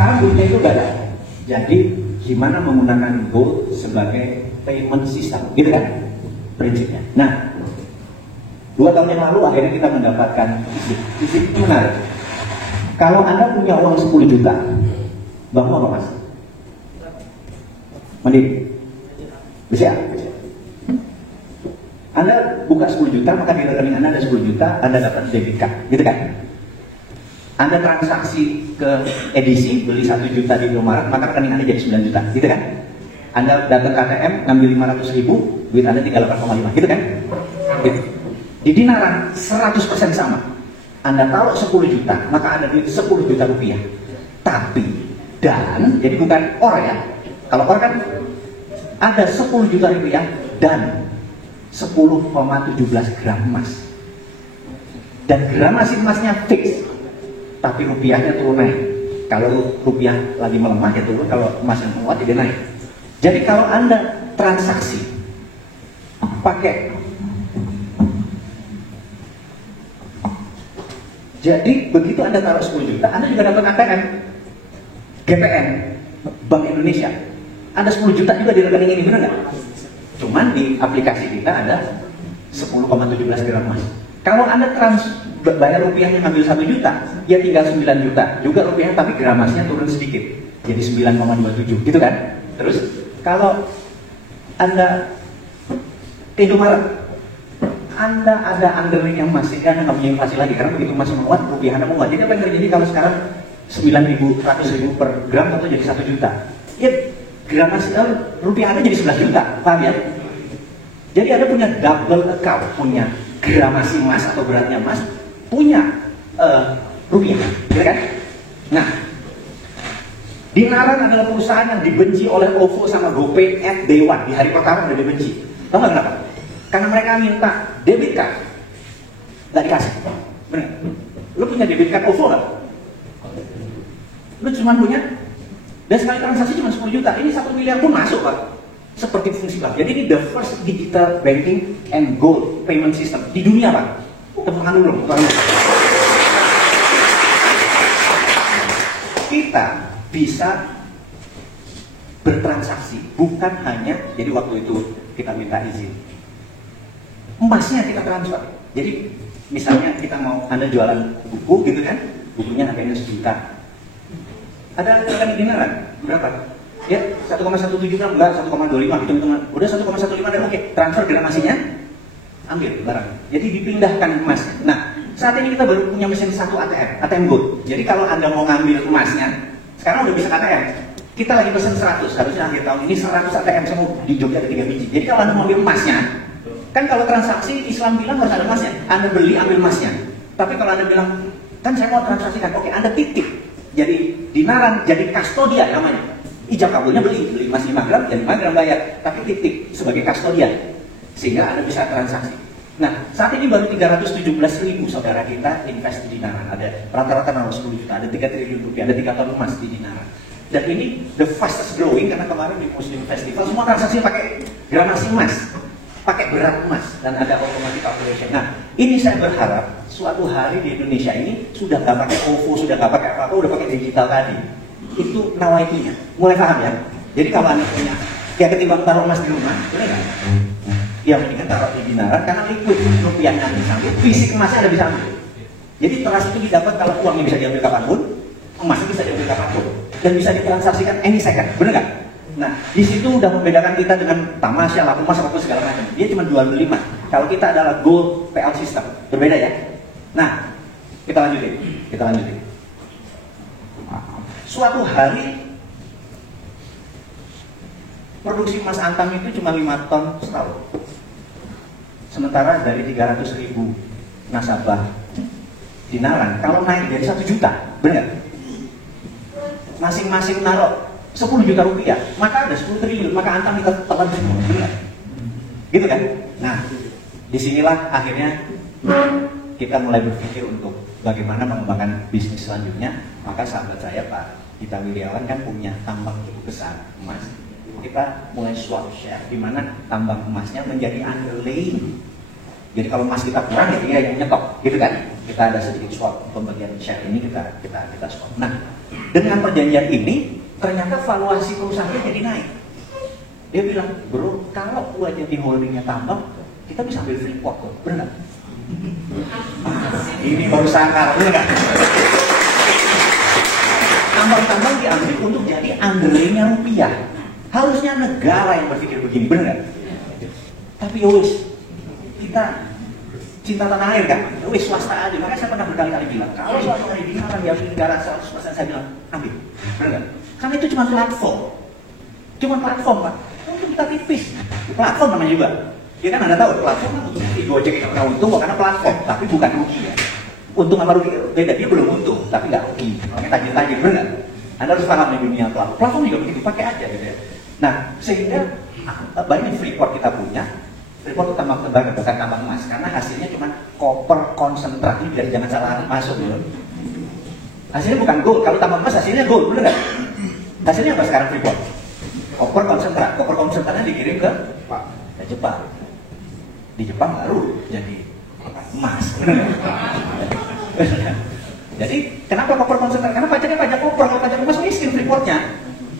sekarang goldnya itu udah ada. Jadi gimana menggunakan gold sebagai payment system, gitu kan prinsipnya. Nah, 2 tahun yang lalu akhirnya kita mendapatkan isi itu menarik. Kalau Anda punya uang 10 juta, Bang apa mas? Mandiri? Bisa? Anda buka 10 juta, maka di rekening Anda ada 10 juta, Anda dapat debit card, gitu kan? Anda transaksi ke edisi, beli 1 juta di Indomaret, maka rekening Anda jadi 9 juta, gitu kan? Anda datang ke ATM, ngambil 500.000, duit Anda tinggal 8,5, gitu kan? Gitu. Di Dinaran 100% sama. Anda taruh 10 juta, maka ada duit 10 juta rupiah. Tapi, jadi bukan or ya. Kalau or kan ada 10 juta rupiah dan 10,17 gram emas. Dan gramasi emasnya fix, tapi rupiahnya turun naik. Kalau rupiah lagi melemah ya turun, kalau emas yang menguat dia naik. Jadi kalau Anda transaksi pakai, jadi begitu Anda taruh 10 juta, Anda juga dapat ATM, GPN, Bank Indonesia. Ada 10 juta juga di rekening ini, benar nggak? Cuman di aplikasi kita ada 10,17 gram emas. Kalau Anda bayar rupiahnya ngambil 1 juta, ya tinggal 9 juta. Juga rupiahnya tapi gramasnya turun sedikit, jadi 9,27, gitu kan? Terus kalau Anda ke Indomaret, Anda ada underlying yang masih, Anda nggak punya inflasi lagi, karena begitu masih menguat, rupiah Anda menguat. Jadi apa yang terjadi kalau sekarang 9.000, 100.000 per gram atau jadi 1 juta? Ya, gramasi rupiah Anda jadi 11 juta, paham ya? Jadi Anda punya double account, punya gramasi emas atau beratnya emas, punya rupiah, gitu kan? Nah, Dinaran adalah perusahaan yang dibenci oleh OVO sama GoPay at day one, di hari pertama udah dibenci. Tahu nggak kenapa? Karena mereka minta debit card, nggak dikasih. Bener? Lu punya debit card OVO nggak? Lu cuma punya, dan sekali transaksi cuma 10 juta. Ini 1 miliar pun masuk Pak. Seperti fungsi Pak. Jadi ini the first digital banking and gold payment system di dunia Pak. Tepuk tangan dulu. Kita bisa bertransaksi, bukan hanya, jadi waktu itu kita minta izin, emasnya kita transfer. Jadi misalnya kita mau, Anda jualan buku gitu kan, bukunya harganya 1 juta. Ada rekening Dinaran, berapa? Ya 1,17 gram, enggak 1,25, hitung-hitungan. Udah 1,15 dan oke, transfer gramasinya, ambil barang. Jadi dipindahkan emasnya. Nah, saat ini kita baru punya mesin 1 ATM Gold. Jadi kalau Anda mau ngambil emasnya, sekarang udah bisa ATM. Kita lagi pesen 100, harusnya akhir tahun ini 100 ATM semua di Jogja ada 3 biji. Jadi kalau Anda mau ambil emasnya, kan kalau transaksi Islam bilang harus ada emasnya. Anda beli ambil emasnya. Tapi kalau Anda bilang, kan saya mau transaksikan, oke Anda titip. Jadi Dinaran, jadi kastodian namanya. Ijab kabulnya beli emas 5 gram, jadi 5 gram bayar. Tapi titip sebagai kastodian, sehingga Anda bisa transaksi. Nah, saat ini baru 317.000 saudara kita invest di Dinaran. Ada rata-rata naruh 10 juta, ada 3 triliun rupiah, ada 3 ton emas di Dinaran. Dan ini the fastest growing karena kemarin di Muslim Festival semua transaksi pakai gramasi emas, pakai berat emas, dan ada automatic calculation. Nah, ini saya berharap suatu hari di Indonesia ini sudah nggak pakai OVO, sudah nggak pakai apa-apa, udah pakai digital tadi. Itu nawaitunya, mulai paham ya? Jadi kalau Anda punya, ya ketimbang taruh emas di rumah, boleh nggak? Ya mendingan taruh di Dinaran karena liquid, rupiahnya bisa ambil, fisik emasnya Anda bisa ambil. Jadi trust itu didapat kalau uangnya bisa diambil kapanpun, emasnya bisa diambil kapanpun, dan bisa ditransaksikan any second, bener nggak? Nah, di situ udah membedakan kita dengan Tamasya, Laku Mas, apa segala macam. Dia cuma jual beli emas. Kalau kita adalah gold PL system, berbeda ya. Nah, kita lanjutin. Suatu hari produksi emas Antam itu cuma 5 ton setahun. Sementara dari 300.000 nasabah Dinaran, kalau naik dari 1 juta, benar? Masing-masing naruh 10 juta rupiah, maka ada 10 triliun, maka Antam kita telan semua, benar? Gitu kan? Nah, disinilah akhirnya kita mulai berpikir untuk bagaimana mengembangkan bisnis selanjutnya. Maka sahabat saya Pak Gita Wirjawan kan punya tambang cukup besar emas. Kita mulai swap share, di mana tambang emasnya menjadi underlaying. Jadi kalau emas kita kurang ya dia yang nyetok, gitu kan? kita ada sedikit swap pembagian share ini kita swap. Nah, dengan perjanjian ini ternyata valuasi perusahaannya jadi naik. Dia bilang, bro, kalau gua jadi holdingnya tambang, kita bisa ambil Freeport, benar? Ini baru sangkar, benar nggak? Tambang-tambang diambil untuk jadi underlay-nya rupiah. Harusnya negara yang berpikir begini, benar nggak? Tapi yowis, kita cinta tanah air kan? Yowis swasta aja. Makanya saya pernah berkali-kali bilang, kalau suatu hari dilarang ya negara 100%, saya bilang ambil, benar nggak? Karena itu cuma platform, Pak. Untuk kita tipis, platform namanya juga. Ya kan Anda tahu, platform kan untuk Gojek kita pernah untung karena platform, tapi bukan rugi ya. Untung sama rugi beda, dia belum untung, tapi nggak rugi. Makanya tajir-tajir, benar nggak? Anda harus paham di dunia platform. Platform juga begitu, pakai aja gitu ya. Nah, sehingga banyak Freeport kita punya. Freeport itu tambang tembaga, bukan tambang emas, karena hasilnya cuma koper konsentrat. Ini biar jangan salah masuk dulu. Hasilnya bukan gold, kalau tambang emas hasilnya gold, benar nggak? Hasilnya apa sekarang Freeport? Koper konsentratnya dikirim ke Jepang. Di Jepang baru jadi emas. Jadi kenapa koper konsentrat? Karena pajaknya pajak koper, kalau pajak emas miskin Freeportnya.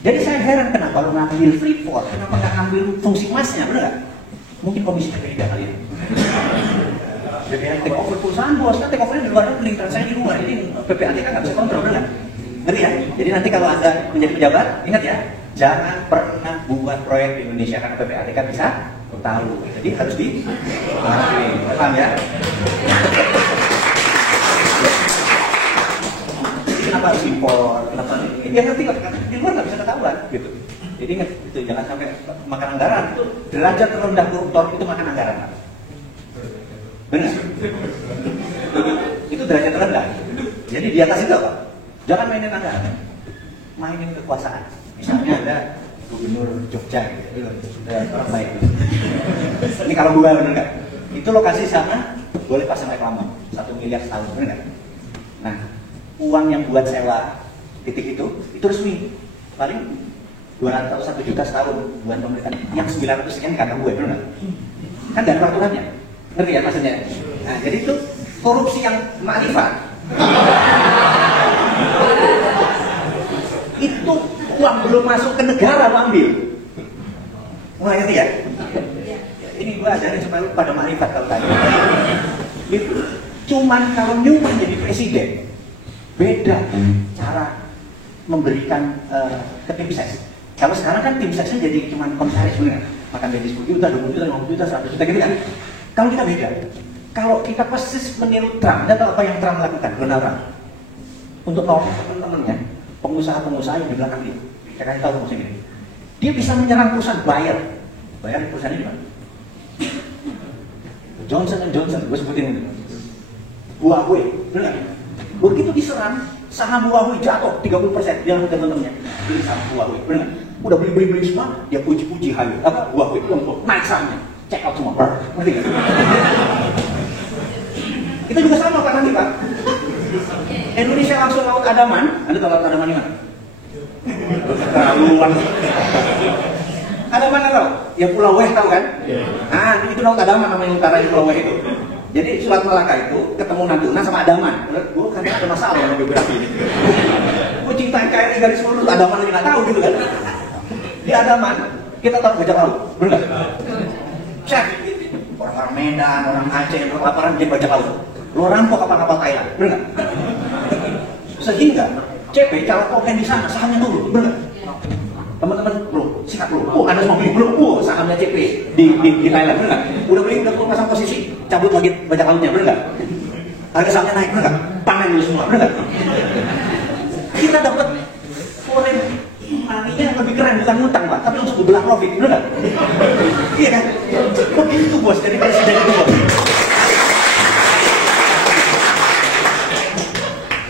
Jadi saya heran kenapa lu ngambil Freeport, kenapa nggak ngambil fungsi emasnya, benar nggak? Mungkin komisinya beda kali ya. Jadi take over perusahaan bos, kan take overnya di luar negeri, saya di luar, ini PPATK nggak bisa kontrol, benar nggak? Ngeri ya? Jadi nanti kalau Anda menjadi pejabat, ingat ya, jangan pernah buat proyek di Indonesia karena PPATK bisa tahu. Jadi harus paham ya? Kenapa harus impor? Kenapa? Ya ngerti kok, di luar nggak bisa ketahuan gitu. Jadi ingat itu, jangan sampai makan anggaran. Itu derajat terendah koruptor itu makan anggaran. Benar? Itu derajat terendah. Jadi di atas itu apa? Jangan mainin anggaran, mainin kekuasaan. Misalnya ada gubernur Jogja gitu, orang baik. Ini kalau gua bener nggak? Itu lokasi sana boleh pasang reklame 1 miliar setahun, bener nggak? Nah, uang yang buat sewa titik itu resmi. Paling 200 atau 1 juta setahun buat pemerintah. Yang 900 sekian kata gue, bener nggak? Kan dari peraturannya, ngerti ya maksudnya? Nah, jadi itu korupsi yang makrifat. Itu uang belum masuk ke negara lo ambil. Mulai ngerti ya? Ini gue ajarin supaya lu pada makrifat kalau tadi. Gitu. Cuman kalau Newman jadi presiden, beda cara memberikan ke tim ses. Kalau sekarang kan tim sesnya jadi cuma komisaris sebenarnya, makan gaji 10 juta, 20 juta, 50 juta, 100 juta gitu kan. Kalau kita beda. Kalau kita persis meniru Trump, Anda tahu apa yang Trump lakukan? Donald Trump. Untuk nolong teman-temannya, pengusaha-pengusaha yang di belakang dia. Saya kasih tahu maksudnya ini. Dia bisa menyerang perusahaan Bayer perusahaan ini, Pak. Johnson & Johnson, gue sebutin itu. Huawei, benar. Begitu diserang, saham Huawei jatuh 30%. Dia lakukan teman-temannya. Beli saham Huawei, benar. Udah beli semua, dia puji-puji Huawei, naik sahamnya. Check out semua, ngerti gak? Itu juga sama Pak nanti Pak. Indonesia langsung Laut Andaman. Anda tahu Laut Andaman di mana? Terlaluan. Andaman tahu? Ya Pulau Weh tahu kan? Ah, itu Laut Andaman namanya utara di Pulau Weh itu. Jadi Selat Malaka itu ketemu Natuna sama Andaman. Gue kadang ada masalah dengan geografi ini. Gue cinta NKRI garis lurus, Andaman lagi nggak tahu gitu kan? Di Andaman kita tahu bajak laut, benar? Cek, orang Medan, orang Aceh, orang laparan jadi bajak laut. Lo rampok kapal-kapal Thailand, benar nggak? Sehingga CP kalau token di sana sahamnya turun, benar? Teman-teman, bro, sikat bro. Oh, Anda semua beli bro, sahamnya CP di Thailand, benar nggak? Udah beli, udah pasang posisi, cabut lagi bajak lautnya, benar nggak? Harga sahamnya naik, benar nggak? Panen dulu semua, benar nggak? Kita dapat foreign money-nya lebih keren, bukan ngutang Pak, tapi langsung belah profit, benar nggak? Iya kan? Begitu bos, jadi presiden itu bos.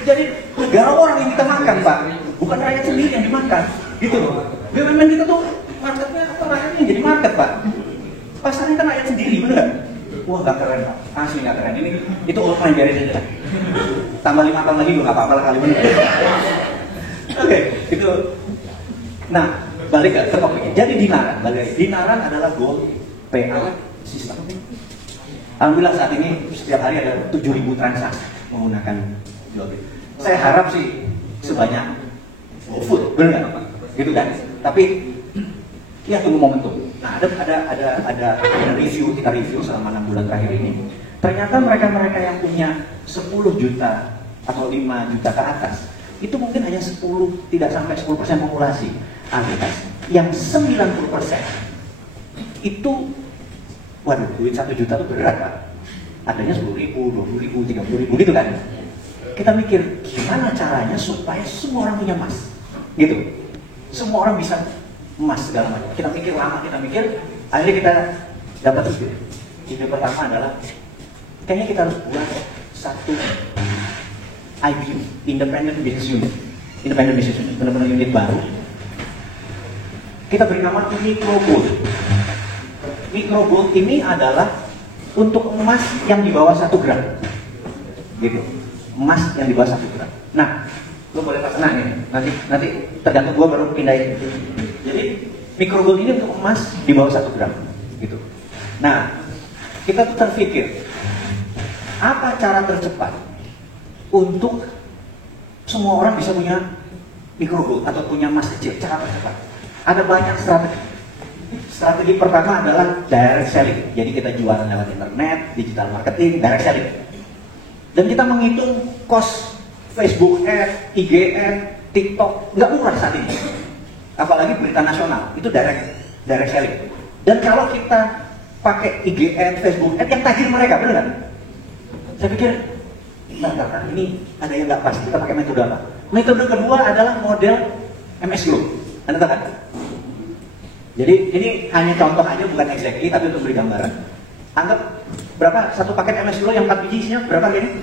Jadi negara orang yang kita makan Pak, bukan rakyat sendiri yang dimakan, gitu loh. BUMN kita tuh marketnya apa, rakyatnya yang jadi market Pak. Pasarnya kan rakyat sendiri, bener nggak? Wah nggak keren Pak, asli nggak keren. Ini itu outline biarin aja. Tambah 5 tahun lagi juga nggak apa-apa lah kali ini. Oke, itu. Nah, balik ke topiknya. Jadi dinaran adalah gold PA system. Alhamdulillah saat ini setiap hari ada 7.000 transaksi. menggunakan jual beli. Saya harap sih sebanyak GoFood, benar nggak Pak? Gitu kan? Tapi ya tunggu momentum. Nah ada review, kita review selama 6 bulan terakhir ini. Ternyata mereka-mereka yang punya 10 juta atau 5 juta ke atas itu mungkin hanya 10, tidak sampai 10% populasi, alias yang 90% itu, waduh, duit 1 juta itu berat Pak. Adanya 10.000, 20.000, 30.000 gitu kan. Kita mikir gimana caranya supaya semua orang punya emas, gitu. Semua orang bisa emas segala macam. Kita mikir lama, kita mikir, akhirnya kita dapat terus gitu. Ide pertama adalah kayaknya kita harus buat satu IBU, Independent Business Unit, benar-benar unit baru. Kita beri nama Microgold. Microgold ini adalah untuk emas yang di bawah 1 gram, gitu. Emas yang di bawah 1 gram. Nah, lo boleh pasang ini. Nanti tergantung gua baru pindahin. Jadi Microgold ini untuk emas di bawah 1 gram, gitu. Nah, kita tuh terpikir apa cara tercepat untuk semua orang bisa punya Microgold atau punya emas kecil, cara tercepat. Ada banyak strategi. Strategi pertama adalah direct selling. Jadi kita jualan lewat internet, digital marketing, direct selling. Dan kita menghitung cost Facebook Ad, IG Ad, TikTok, nggak murah saat ini. Apalagi berita nasional, itu direct selling. Dan kalau kita pakai IG Ad, Facebook Ad, yang tagih mereka, benar nggak? Saya pikir, nah, ini ada yang nggak pas, kita pakai metode apa? Metode kedua adalah model MS Glow. Anda tahu kan? Jadi ini hanya contoh aja, bukan exactly, tapi untuk beri gambaran. Anggap berapa satu paket MS Glow yang 4 biji isinya berapa ini?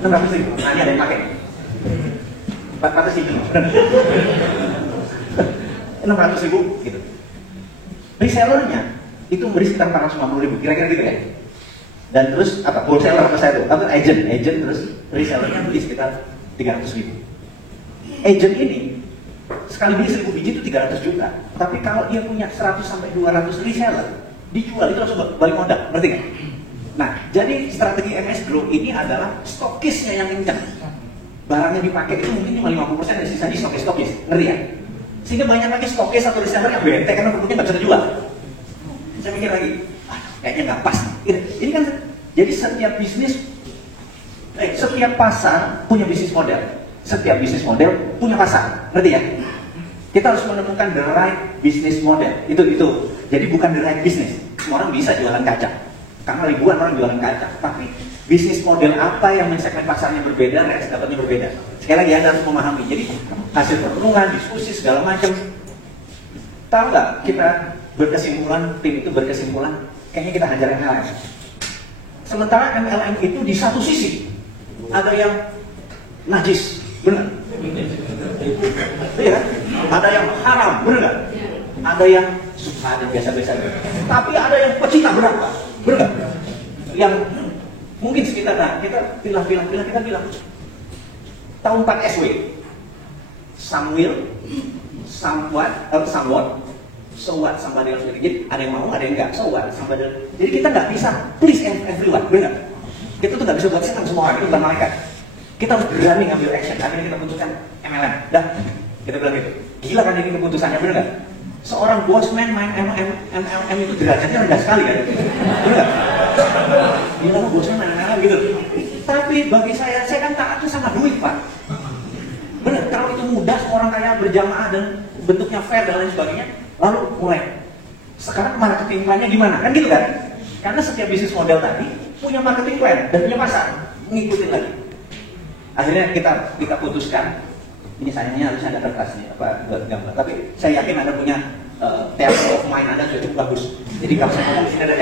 600.000. Nah, ini ada yang pakai 400.000. 600.000 gitu. Resellernya itu beri sekitar 450.000, kira-kira gitu ya. Dan terus apa? Wholesaler apa saya tuh? Apa agent terus resellernya beli sekitar 300.000. Agent ini sekali beli 1.000 biji itu 300 juta. Tapi kalau dia punya 100 sampai 200 reseller, dijual itu langsung balik modal, berarti kan? Nah, jadi strategi MS Glow ini adalah stokisnya yang kencang. Barangnya dipakai itu mungkin cuma 50% dan sisanya stokis, ngeri ya? Sehingga banyak lagi stokis atau reseller yang bete karena produknya nggak bisa dijual. Saya mikir lagi, kayaknya nggak pas. Ini kan, jadi setiap bisnis, setiap pasar punya bisnis model. Setiap bisnis model punya pasar, ngerti ya? Kita harus menemukan the right business model. Itu. Jadi bukan the right business. Semua orang bisa jualan kaca, karena ribuan orang jualan kaca. Tapi bisnis model apa yang segmen pasarnya berbeda, reaksi dapatnya berbeda. Sekali lagi Anda harus memahami. Jadi hasil pertemuan, diskusi segala macam. Tahu nggak? Kita berkesimpulan, tim itu berkesimpulan, kayaknya kita hajar MLM. Sementara MLM itu di satu sisi ada yang najis, benar? Iya, ada yang haram, benar nggak? Ada yang suka, ada biasa-biasa. Tapi ada yang pecinta berat, Pak, benar nggak? Yang mungkin sekitar, nah, kita bilang, kita bilang tahun 4 SW, somewhat, so what, somebody else. Jadi ada yang mau, ada yang enggak, so what, somebody else. Jadi kita nggak bisa please everyone, benar? Kita tuh nggak bisa buat senang semua orang, itu bukan malaikat. Kita harus berani ngambil action. Akhirnya kita putuskan MLM. Dah, kita bilang gitu. Gila kan ini keputusannya, benar nggak? Seorang bosman main MLM itu derajatnya rendah sekali kan? Benar nggak? Gila kan bosman main MLM gitu. Tapi bagi saya kan taatnya sama duit, Pak. Benar, kalau itu mudah, orang kaya berjamaah dan bentuknya fair dan lain sebagainya, lalu mulai. Sekarang marketing plan-nya gimana? Kan gitu kan? Karena setiap bisnis model tadi punya marketing plan dan punya pasar, ngikutin lagi. Akhirnya kita putuskan, ini sayangnya harusnya ada kertas nih, apa buat gambar. Tapi saya yakin Anda punya theater of mind, Anda sudah cukup bagus. Jadi kalau saya ngomong di sini ada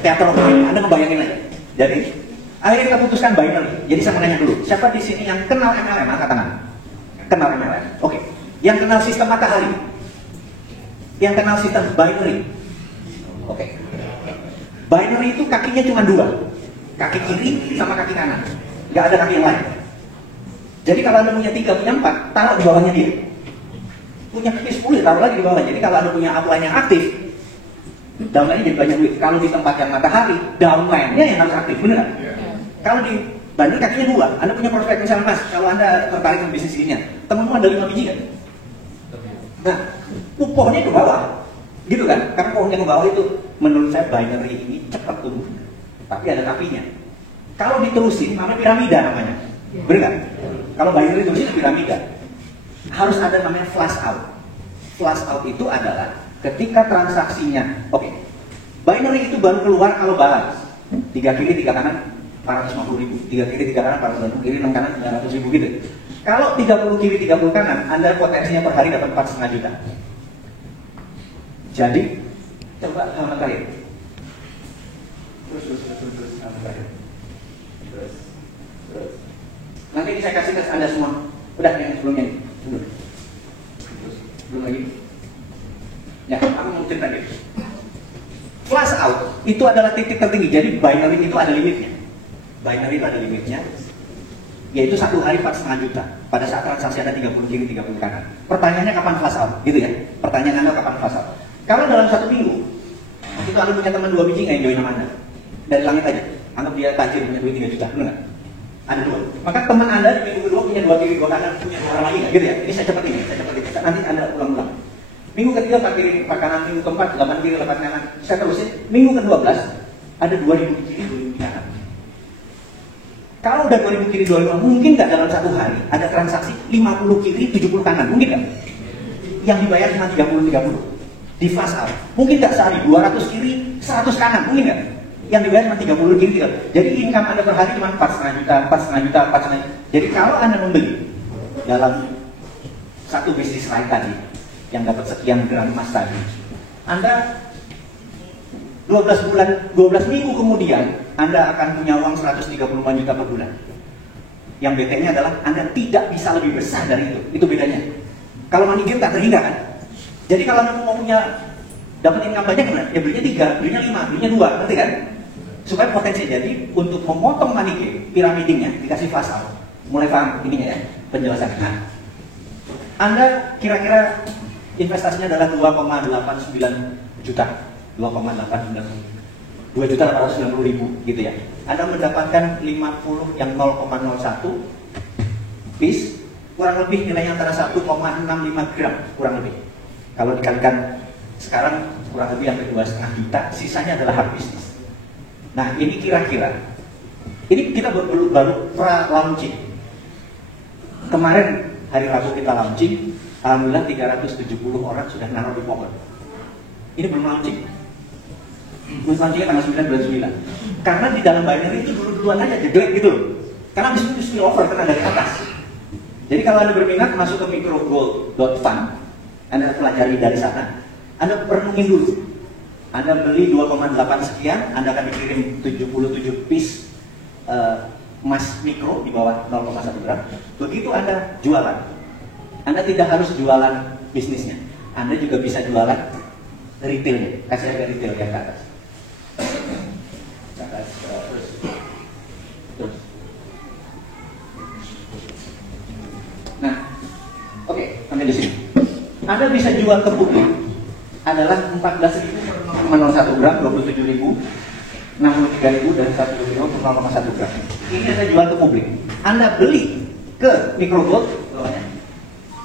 theater of mind, Anda ngebayangin aja. Jadi akhirnya kita putuskan binary. Jadi saya mau nanya dulu, siapa di sini yang kenal MLM? Angkat tangan. Kenal MLM? Oke. Yang kenal sistem matahari? Yang kenal sistem binary? Oke. Binary itu kakinya cuma 2, kaki kiri sama kaki kanan. Nggak ada kaki yang lain. Jadi kalau Anda punya 3, punya 4, taruh di bawahnya dia. Punya kaki 10, taruh lagi di bawahnya. Jadi kalau Anda punya upline yang aktif, downline-nya jadi banyak duit. Kalau di tempat yang matahari, downline-nya yang harus aktif, benar? Kalau di binary kakinya 2, Anda punya prospek misalnya Mas, kalau Anda tertarik dengan bisnis ini, temanmu ada 5 biji kan? Nah, pohonnya ke bawah, gitu kan? Karena pohonnya ke bawah itu, menurut saya binary ini cepat tumbuh, tapi ada tapinya. Kalau diterusin, namanya piramida namanya, benar nggak? Kalau binary diterusin piramida, harus ada namanya flush out. Flush out itu adalah ketika transaksinya, oke, binary itu baru keluar kalau balance, 3 kiri 3 kanan 450.000, 3 kiri 3 kanan 450, kiri 6 kanan 900.000 gitu. Kalau 30 kiri 30 kanan, Anda potensinya per hari dapat 4,5 juta. Jadi, coba halaman terakhir. Terus halaman terakhir. Terus. Nanti ini saya kasih tes Anda semua. Udah yang sebelumnya ini. Belum lagi. Ya, aku mau cerita gitu. Flush out itu adalah titik tertinggi. Jadi binary itu ada limitnya. Binary itu ada limitnya, yaitu 1 hari 4,5 juta pada saat transaksi ada 30 kiri 30 kanan. Pertanyaannya kapan flush out, gitu ya? Pertanyaan Anda kapan flush out? Kalau dalam 1 minggu itu Anda punya teman 2 biji nggak yang join sama Anda? Dari langit aja, anggap dia tajir punya duit 3 juta, benar nggak? Ada 2. Maka teman Anda di minggu kedua punya 2 kiri 2 kanan, punya 2 orang lagi nggak? Gitu ya? Ini saya cepat ini. Nanti Anda ulang-ulang. Minggu ketiga 4 kiri 4 kanan, minggu keempat 8 kiri 8 kanan. Saya terusin. Minggu ke-12 ada 2.000 kiri 2.000 kanan. Kalau udah 2.000 kiri 2.000, mungkin nggak dalam 1 hari ada transaksi 50 kiri 70 kanan, mungkin nggak? Yang dibayar cuma 30 di flush out. Mungkin nggak sehari 200 kiri 100 kanan, mungkin nggak? Yang dibayar cuma 30 kiri 30. Jadi income Anda per hari cuma 4,5 juta, 4,5 juta, 4,5 juta. Jadi kalau Anda membeli dalam satu bisnis lain tadi yang dapat sekian gram emas tadi, Anda 12 minggu kemudian Anda akan punya uang 135 juta per bulan. Yang BT-nya adalah Anda tidak bisa lebih besar dari itu. Itu bedanya. Kalau money game tak terhingga kan? Jadi kalau Anda mau punya dapat income banyak kan? Ya belinya 3, belinya 5, belinya 2, ngerti kan? Supaya potensi jadi untuk memotong money game, piramidingnya dikasih flush out. Mulai paham ininya ya, penjelasannya. Nah, Anda kira-kira investasinya adalah 2,89 juta. 2.890.000 gitu ya. Anda mendapatkan 50 yang 0,01 piece, kurang lebih nilainya antara 1,65 gram kurang lebih. Kalau dikalikan sekarang kurang lebih sampai 2,5 juta, sisanya adalah hard business. Nah ini kira-kira, ini kita baru pra-launching. Kemarin hari Rabu kita launching, alhamdulillah 370 orang sudah naruh di pohon. Ini belum launching. Launchingnya tanggal 9 bulan 9. Karena di dalam binary itu dulu-duluan aja jeglek gitu. Karena habis itu spill over karena dari atas. Jadi kalau Anda berminat masuk ke microgold.fund, Anda pelajari dari sana. Anda perenungin dulu. Anda beli 2,8 sekian, Anda akan dikirim 77 piece emas mikro di bawah 0,1 gram. Begitu Anda jualan, Anda tidak harus jualan bisnisnya. Anda juga bisa jualan retailnya. Kasih harga retail yang ke atas. Terus. Nah, oke, sampai di sini. Anda bisa jual ke publik adalah 14.000 gram, 27.000, 63.000 dari 1 kilo untuk 0,1 gram. Ini Anda jual ke publik. Anda beli ke microgold,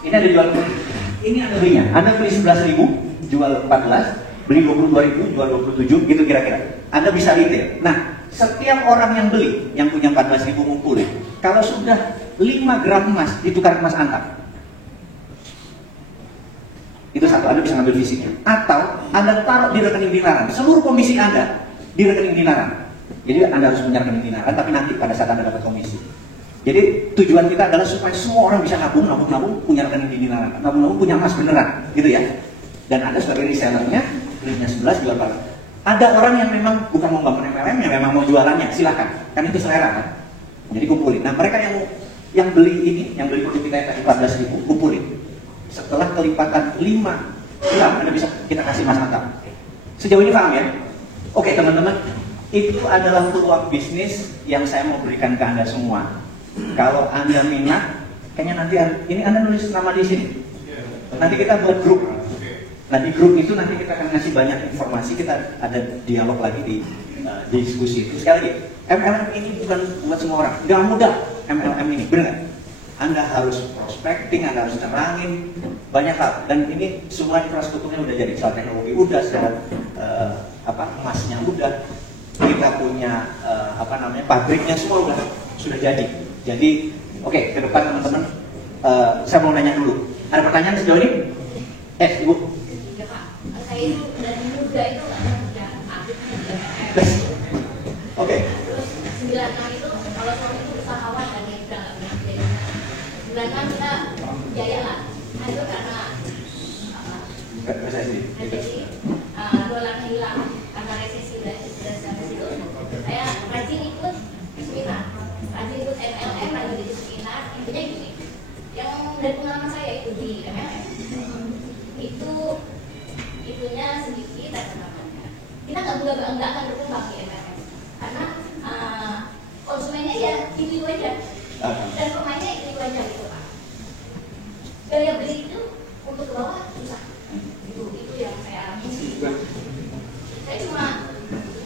ini Anda jual ke publik. Ini Anda belinya. Anda beli 11.000, jual 14. Beli 22.000, jual 27, gitu kira-kira. Anda bisa retail. Nah, setiap orang yang beli, yang punya 14.000 ngumpulin, kalau sudah 5 gram emas, ditukar emas antar. Itu satu, Anda bisa ngambil visinya. Atau Anda taruh di rekening dinaran. Seluruh komisi Anda di rekening dinaran. Jadi Anda harus punya rekening dinaran, tapi nanti pada saat Anda dapat komisi. Jadi tujuan kita adalah supaya semua orang bisa nabung, punya rekening di dinaran. Nabung, punya emas beneran, gitu ya. Dan Anda sebagai resellernya, belinya 11 jual berapa? Ada orang yang memang bukan mau bangun MLM, yang memang mau jualannya, silakan. Kan itu selera kan. Jadi kumpulin. Nah mereka yang beli ini, yang beli produk kita yang tadi 14.000, kumpulin. Setelah kelipatan 5 gram, Anda bisa kita kasih mas antam. Sejauh ini paham ya? Oke teman-teman, itu adalah peluang bisnis yang saya mau berikan ke Anda semua. Kalau Anda minat, kayaknya nanti ini Anda nulis nama di sini. Nanti kita buat grup. Nah di grup itu nanti kita akan ngasih banyak informasi, kita ada dialog lagi di diskusi itu. Sekali lagi, MLM ini bukan buat semua orang, nggak mudah MLM ini, benar nggak? Anda harus prospecting, Anda harus terangin banyak hal, dan ini semua infrastrukturnya udah jadi, soal teknologi udah, soal emasnya udah, kita punya pabriknya semua sudah jadi. Jadi oke, ke depan teman-teman, saya mau nanya dulu, ada pertanyaan sejauh ini? Ibu? Ya Pak, saya itu dari muda itu nggak kerja aktif di Oke. Terus 96 itu kalau suami itu usahawan dan dia udah nggak pernah jadi. 96 kita jaya lah. Nah itu karena resesi. dolar hilang karena resesi dan situ. Saya rajin ikut seminar, rajin ikut MLM, rajin ikut seminar. Intinya gini, yang dari pengalaman saya itu di MLM itu itunya sedikit dan namanya kita nggak akan berkembang di MLM karena konsumennya ya itu aja dan pemainnya itu aja gitu Pak. Daya beli itu untuk ke bawah susah. Itu yang saya alami sih. Saya cuma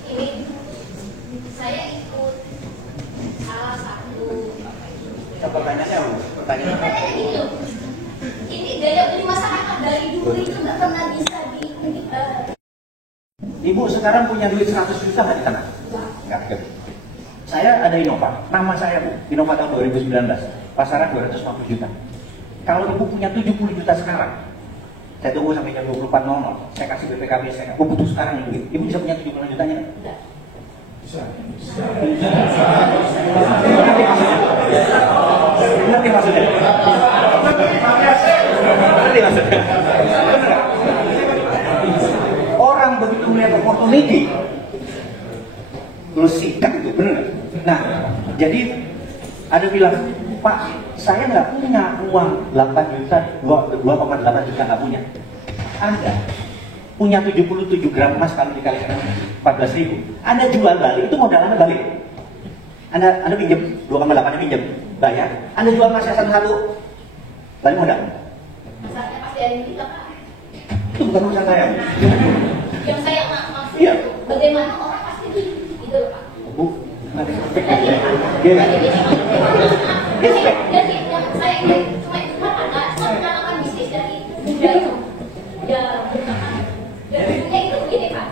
ini saya ikut salah satu pertanyaannya gini loh. Ini daya beli masyarakat dari dulu itu nggak pernah bisa di Ibu sekarang punya duit 100 juta nggak di tangan? Nggak. Saya ada Innova, nama saya Bu, Innova tahun 2019, pasaran 250 juta. Kalau Ibu punya 70 juta sekarang, saya tunggu sampai jam 24.00, saya kasih BPKB saya, aku butuh sekarang nih, Ibu bisa punya 70 jutanya? Bisa. Ngerti maksudnya? Ngerti maksudnya? Orang begitu melihat opportunity, lu sikat itu, bener gak? Nah, jadi ada bilang, Pak, saya nggak punya uang 8 juta, 2,8 juta nggak punya. Anda punya 77 gram emas kalau dikalikan 14.000, Anda jual balik, itu modal Anda balik. Anda pinjam 2,8 pinjam, bayar. Anda jual emasnya satu-satu, balik modal. Masalahnya pasti ada kita Pak. Itu bukan urusan saya. Yang saya maksud Iya. Bagaimana orang pasti gitu loh Pak. Bu, Jadi yang saya ini cuma itu karena saya menjalankan bisnis dari muda itu. Ya, dan punya itu begini Pak.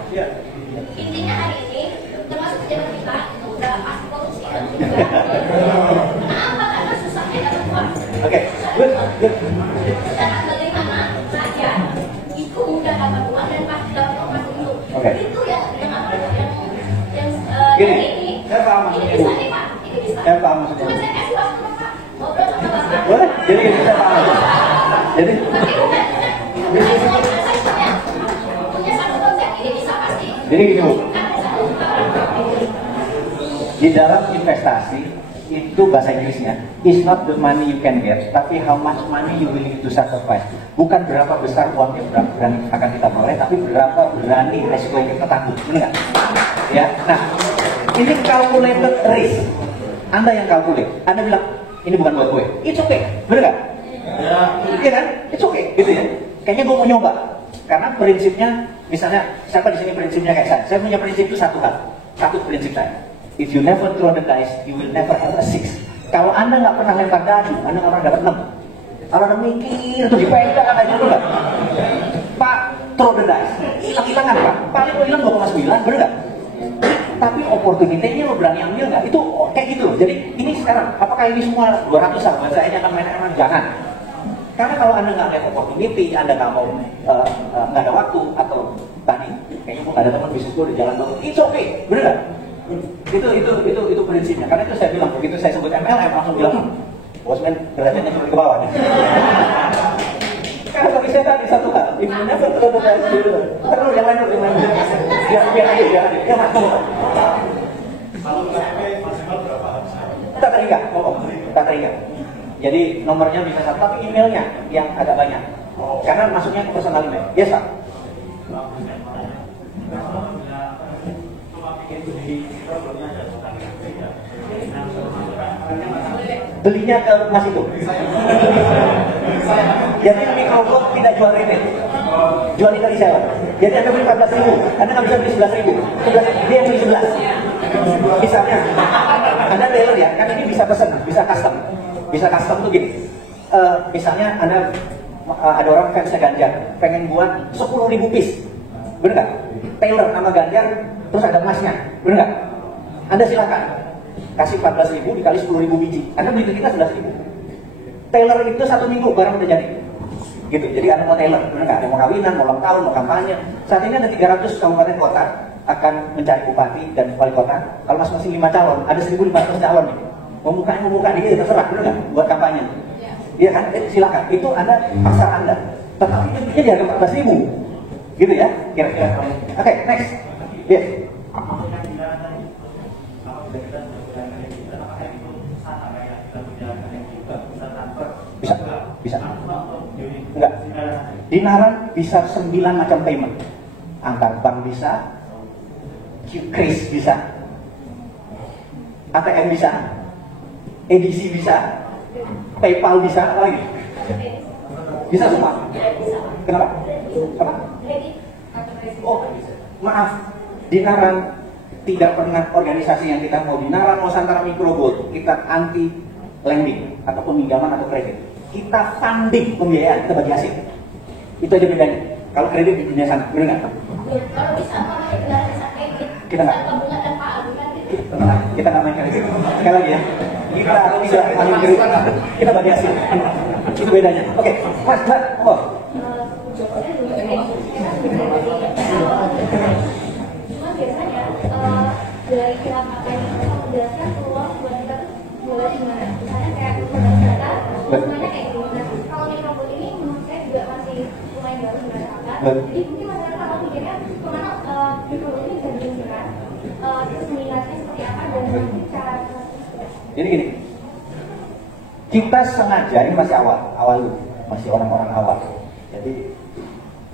Intinya hari ini termasuk pejabat kita itu udah pasti korupsi dan juga. Kenapa? Karena susahnya dapat uang. Oke, good. Sekarang bagaimana raja itu mudah dapat uang dan pasti dapat uang pasti itu. Oke. Itu yang Gini, ini. saya paham Ini maksudnya. bisa nih Pak. Ini bisa. Saya paham maksudnya. Cuma saya kasih waktu Pak. Ngobrol sama Bapak. Boleh? Jadi gini, saya paham. Jadi Tapi bukan. Saya punya satu konsep ini bisa pasti. Jadi gini Bu, di dalam investasi itu bahasa Inggrisnya is not the money you can get, tapi how much money you willing to sacrifice. Bukan berapa besar uang yang berani akan kita peroleh, tapi berapa berani resiko yang kita tanggung. Benar nggak? Ya. Nah, ini calculated risk. Anda yang kalkulit. Anda bilang ini bukan buat gue. It's okay. Benar nggak? Iya kan? It's okay. Gitu ya. Kayaknya gue mau nyoba. Karena prinsipnya, misalnya siapa di sini prinsipnya kayak saya? Saya punya prinsip itu satu hal. Satu prinsip saya. If you never throw the dice, you will never have a six. Kalau Anda nggak pernah lempar dadu, Anda nggak pernah dapat 6. Kalau Anda mikir terus dipegang aja dulu nggak? Pak, throw the dice. Hilang-hilangan Pak. Paling lo hilang 2,9, bener nggak? Tapi opportunity-nya lo berani ambil nggak? Itu kayak gitu loh. Jadi ini sekarang, apakah ini semua 200 sahabat saya jangan main-main? Jangan. Karena kalau Anda nggak lihat opportunity, Anda nggak mau nggak ada waktu atau tadi kayaknya mau ada teman bisnis gue di jalan baru, it's okay, bener nggak? Itu prinsipnya. Karena itu saya bilang begitu saya sebut MLM langsung bilang, bos men derajatnya cuma ke bawah. Karena bagi saya tadi satu hal, if you never throw the dice, terus yang lain. Biar aja. Ya masuk. Tak teringat. Jadi nomornya bisa satu, tapi emailnya yang agak banyak. Karena masuknya ke personal email. Yes, Pak. Belinya ke Mas itu. Jadi mikrofon tidak jual retail. Jual dari saya. Jadi Anda beli 14.000, Anda nggak bisa beli 11.000. Dia yang beli 11. Misalnya, Anda tailor ya, kan ini bisa pesen, bisa custom. Bisa custom tuh gini. Misalnya Anda ada orang fansnya Ganjar, pengen buat 10.000 piece, bener nggak? Tailor nama Ganjar, terus ada emasnya, bener nggak? Anda silakan kasih 14.000 dikali 10.000 biji, Anda beli ke kita 11.000. Tailor itu 1 minggu barang udah jadi, gitu. Jadi Anda mau tailor, bener nggak? Ada mau kawinan, mau ulang tahun, mau kampanye. Saat ini ada 300 kabupaten kota akan mencari bupati dan wali kota. Kalau masing-masing 5 calon, ada 1.500 calon nih. Mau buka dikit terserah, bener nggak? Buat kampanye. Iya kan? Silakan. Itu Anda pasar Anda. Tetapi itu di harga 14.000. Gitu ya? Kira-kira. Oke, next. Yes. Bisa. Enggak. Dinaran bisa 9 macam payment. Antar bank bisa, QRIS bisa, ATM bisa, edisi bisa, PayPal bisa, apa lagi? Bisa semua? Kenapa? Apa? Oh, maaf. Dinaran tidak pernah organisasi yang kita mau Dinaran Nusantara Microgold, kita anti lending atau peminjaman atau kredit. Kita funding pembiayaan, kita bagi hasil. Itu aja bedanya. Kalau kredit di dunia sana, benar nggak? Kalau bisa bisa kredit. Kita nggak. Kita nggak main kredit. Sekali lagi ya. Kita tidak main kredit. Kita bagi hasil. Itu bedanya. Oke, Mas, Mbak, oh. Cuma biasanya dari pihak APM itu menjelaskan peluang buat kita tuh mulai gimana? Misalnya kayak data, semuanya kayak gimana? Kalau Microgold ini menurut saya juga masih lumayan baru sebenarnya kan. Jadi mungkin masyarakat kalau pikirnya kemana Microgold ini bisa diluncurkan, terus minatnya seperti apa dan nanti cara. Jadi gini, kita sengaja ini masih awal dulu, masih orang-orang awal. Jadi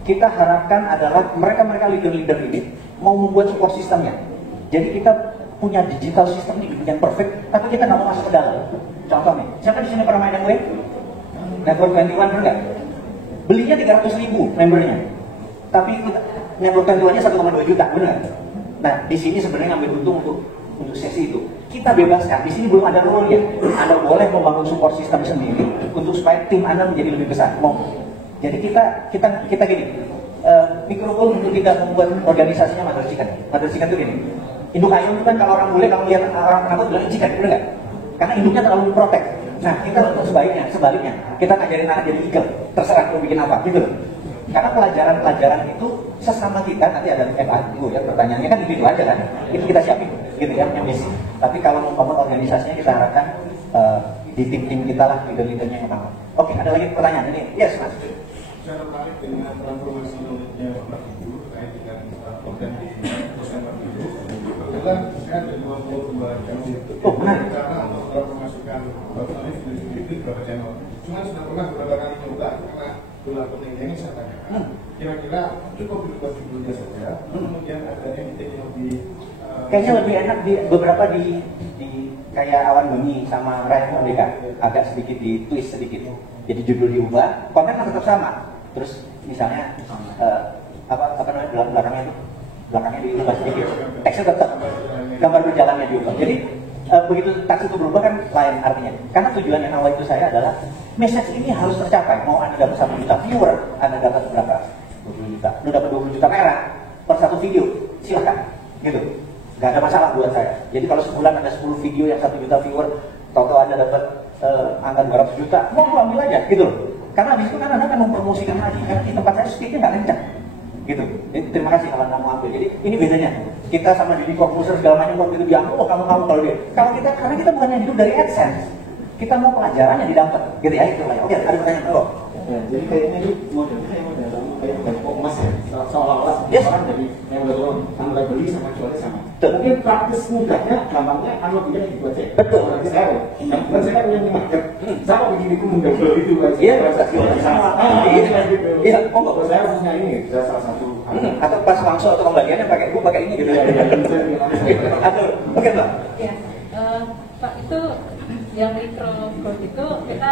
kita harapkan adalah mereka leader-leader ini mau membuat support sistemnya. Jadi kita punya digital system ini yang perfect, tapi kita nggak mau masuk ke dalam. Contoh nih, siapa di sini pernah main yang Network 21 enggak? Belinya 300.000 membernya, tapi Network 21-nya 1,2 juta, benar? Nah, di sini sebenarnya ngambil untung untuk sesi itu. Kita bebaskan, di sini belum ada role-nya. Anda boleh membangun support system sendiri untuk supaya tim Anda menjadi lebih besar. Jadi kita gini, Microgold untuk tidak membuat organisasinya madrasikan. Madrasikan itu gini. Induk ayam itu kan kalau orang bule, kalau lihat orang kenapa bilang ijikan, bener nggak? Karena induknya terlalu protek. Nah, kita untuk sebaliknya, kita ngajarin anak jadi eagle, terserah mau bikin apa, gitu loh. Karena pelajaran itu sesama kita, nanti ada FAQ ya, pertanyaannya kan gitu aja kan, itu kita siapin, gitu ya, yang misi. Tapi kalau mau organisasinya kita harapkan di tim-tim kita lah, leader-leadernya yang utama. Oke, ada lagi pertanyaan ini? Yes, Mas. Saya tertarik dengan transformasi knowledge-nya Bapak Ibu terkait dengan program di perusahaan Bapak Ibu. Kebetulan saya ada 22 channel YouTube. Oh, benar. Karena untuk memasukkan Bapak Ibu di beberapa channel. Cuma sudah pernah beberapa kali coba karena bola penelitian yang saya tanyakan. Kira-kira cukup berubah judulnya saja. Kemudian ada editing yang lebih. Kayaknya lebih enak di beberapa di kayak Awan Bumi sama Rakyat Merdeka, agak sedikit di twist sedikit. Jadi judul diubah, konten tetap sama. Terus misalnya apa namanya belakangnya diubah sedikit, teksnya tetap, gambar berjalannya diubah. Jadi begitu teks itu berubah kan lain artinya. Karena tujuan yang awal itu saya adalah message ini harus tercapai. Mau Anda dapat 1 juta viewer, Anda dapat berapa? 20 juta. Lu dapat 20 juta merah per satu video, silakan. Gitu. Gak ada masalah buat saya. Jadi kalau sebulan ada 10 video yang 1 juta viewer, tahu-tahu Anda dapat angka 200 juta, mau ambil aja, gitu loh. Karena habis itu kan Anda akan mempromosikan lagi. Karena di tempat saya speaknya nggak kencang, gitu. Jadi terima kasih kalau Anda mau ambil. Jadi ini bedanya. Kita sama Didi Corbuzier segala macam waktu itu diambil, oh kamu kalau dia. Kalau kita, karena kita bukan yang hidup dari AdSense, kita mau pelajarannya didapat, gitu ya itu lah. Oke, ada pertanyaan lo. Ya, jadi kayaknya ini modelnya kayak model emas ya, seolah-olah Yes. orang jadi yang udah beli sama jualnya sama. Betul. Mungkin praktis mudahnya, gampangnya analoginya gitu aja. Betul. Berarti saya, yang bukan saya kan yang market. Sama begini pun mudah beli itu kan. Iya, transaksi iya. sama. Iya. Iya. Oh, kalau saya khususnya ini, saya salah satu. Atau pas langsung atau pembagiannya pakai gue pakai ini gitu ya. Atau oke Mbak. Ya, Pak itu yang Microgold itu kita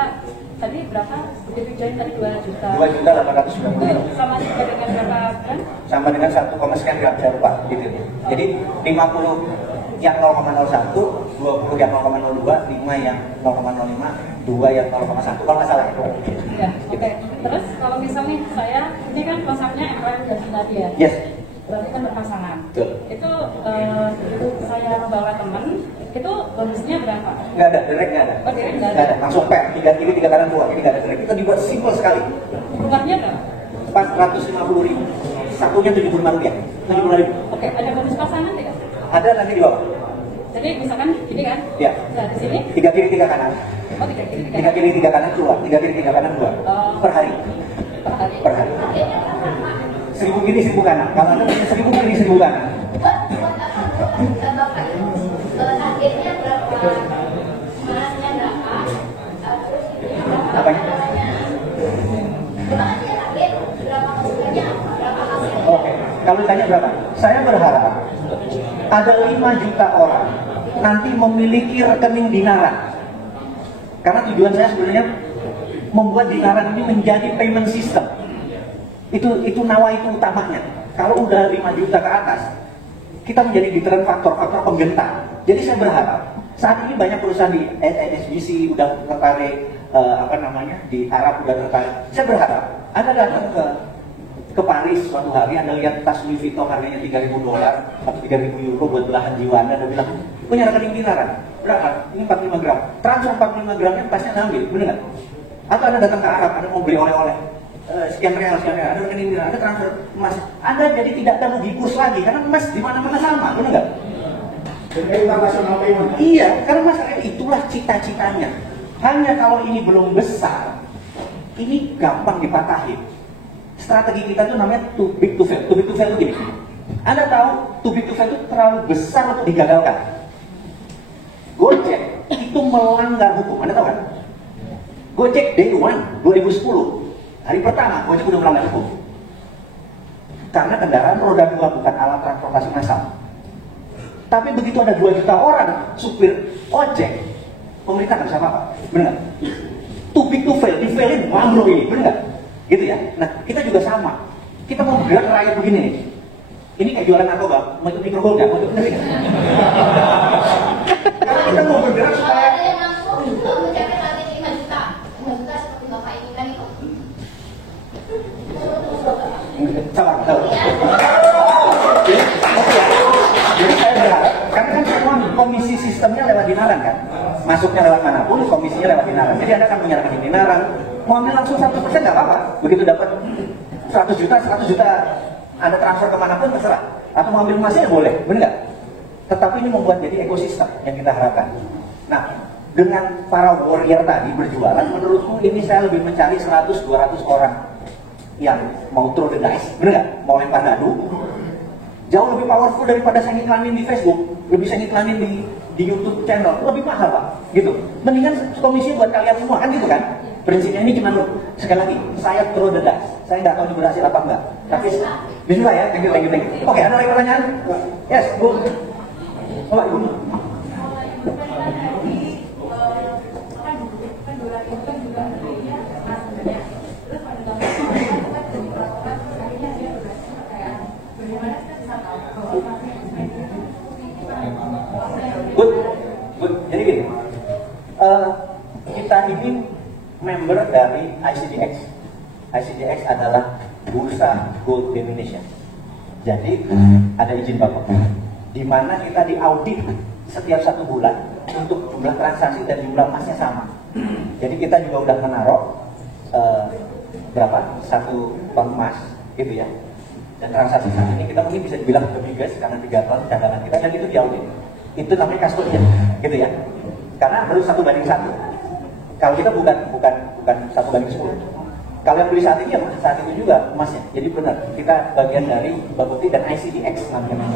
tadi berapa? Begitu join tadi 2 juta. 2.890.000. Itu sama juga dengan berapa kan? Sama dengan 1, sekian gram saya lupa gitu. Jadi 50 yang 0,01, 20 yang 0,02, 5 yang 0,05, 2 yang 0,1 kalau nggak salah. Ya, oke. Terus kalau misalnya saya, ini kan konsepnya MLM dan tadi ya. Yes. Berarti kan berpasangan. Betul. Itu begitu saya membawa teman, itu bonusnya berapa? Nggak ada, direct nggak ada. Oh, direct nggak Nggak ada. ada, langsung pair, 3 kiri, 3 kanan, 2, ini nggak ada direct. Kita dibuat simple sekali. Keluarnya berapa? 450.000, satunya 75 rupiah, 75.000. Oke, ada bonus pasangan tidak? Ada nanti di bawah. Jadi misalkan gini kan? Ya. Nah, di sini? 3 kiri, 3 kanan. Oh, 3 kiri, 3 3 kiri, 3 kanan, 2. 3 kiri, 3 kanan, 2. Oh. Per hari. per hari. Per hari. 1000 kiri, 1000 kanan. Kalau Anda punya 1000 kiri, 1000 kanan. Buat Bapak itu targetnya berapa? Masnya berapa? Terus berapa? Apanya? Berapa sih target? Berapa masukannya? Berapa hasilnya? Oke, kalau ditanya berapa? Saya berharap ada 5 juta orang nanti memiliki rekening dinaran. Karena tujuan saya sebenarnya membuat dinaran ini menjadi payment system. Itu nawa itu utamanya. Kalau udah 5 juta ke atas, kita menjadi deterrent faktor penggentar. Jadi saya berharap saat ini banyak perusahaan di SBC udah tertarik, di Arab udah tertarik. Saya berharap Anda datang ke Paris suatu hari, Anda lihat tas Louis Vuitton harganya $3.000 atau €3.000 buat belahan jiwa Anda, dan bilang punya rekening dinaran berapa? Ini 45 gram, transfer 45 gramnya pasti Anda ambil, bener nggak? Atau Anda datang ke Arab, Anda mau beli oleh-oleh sekian real, ada rekening dinaran, Anda transfer emas, Anda jadi tidak ada rugi kurs lagi karena emas di mana-mana sama, bener nggak? Jadi internasional payment. Iya, karena masalahnya itulah cita-citanya. Hanya kalau ini belum besar, ini gampang dipatahin. Strategi kita itu namanya too big to fail. Too big to fail itu gini. Anda tahu too big to fail itu terlalu besar untuk digagalkan. Gojek itu melanggar hukum. Anda tahu kan? Gojek Day 1 2010, hari pertama Gojek udah melanggar hukum. Karena kendaraan roda 2 bukan alat transportasi massal. Tapi begitu ada 2 juta orang supir ojek, pemerintah nggak bisa apa-apa, benar nggak? Too big to fail, di-failin, wamro ini, benar nggak? Gitu ya. Nah, kita juga sama. Kita mau bergerak rakyat begini nih. Ini kayak jualan narkoba, mau ikut mikrogol nggak? Mau ikut ngerti nggak? Karena kita mau bergerak Kalau supaya ada yang mampu mencapai target 5 juta, 5 juta seperti Bapak inginkan itu. sabar. Jadi saya berharap, karena kan semua komisi sistemnya lewat dinaran kan, masuknya lewat manapun, komisinya lewat dinaran. Jadi Anda kan punya rekening dinaran, mau ambil langsung 1% nggak apa-apa. Begitu dapat 100 juta Anda transfer kemanapun terserah. Atau mau ambil emasnya boleh, benar nggak? Tetapi ini membuat jadi ekosistem yang kita harapkan. Nah, dengan para warrior tadi berjualan, menurutku ini saya lebih mencari 100-200 orang yang mau throw the dice, benar nggak? Mau lempar dadu. Jauh lebih powerful daripada saya ngiklanin di Facebook, lebih saya ngiklanin di YouTube channel, lebih mahal Pak, gitu. Mendingan komisi buat kalian semua, kan gitu kan? Prinsipnya ini cuma sekali lagi, saya throw the dice, saya nggak tahu ini berhasil apa enggak. Tapi bismillah ya, thank you. Oke, ada lagi pertanyaan? Yes, Bu. Oh, Ibu. Good. Jadi gini, kita ini member dari ICDX. ICDX adalah Bursa Gold Indonesia. Jadi ada izin bapak, di mana kita diaudit setiap 1 bulan untuk jumlah transaksi dan jumlah emasnya sama. Jadi kita juga udah menaruh berapa 1 ton emas, gitu ya. Dan transaksi saat ini kita mungkin bisa dibilang lebih guys karena 3 ton cadangan kita, dan itu diaudit. Itu namanya custodian, gitu ya. Karena harus 1:1. Kalau kita bukan 1:10. Kalau yang beli saat ini ya saat itu juga emasnya. Jadi benar, kita bagian dari Bapepti dan ICDX namanya.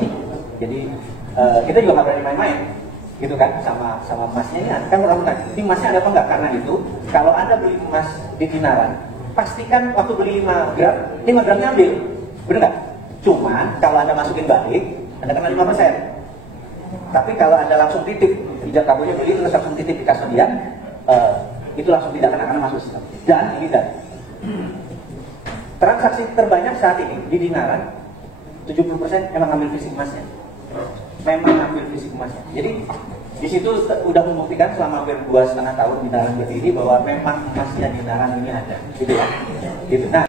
Jadi kita juga nggak berani main-main, gitu kan, sama emasnya ini. Kan orang tanya, ini emasnya ada apa enggak? Karena itu, kalau Anda beli emas di dinaran, pastikan waktu beli 5 gram, 5 gramnya ambil, benar nggak? Cuman kalau Anda masukin balik, Anda kena 5%. Tapi kalau Anda langsung titip, tidak kamunya beli terus langsung titip di kastodian, itu langsung tidak akan masuk sistem. Dan ini transaksi terbanyak saat ini di dinaran 70% emang ambil fisik emasnya. memang ngambil fisik emasnya. Jadi di situ udah membuktikan selama hampir 2,5 tahun di dalam ini bahwa memang emasnya di dalam ini ada, gitu ya. Gitu. Nah,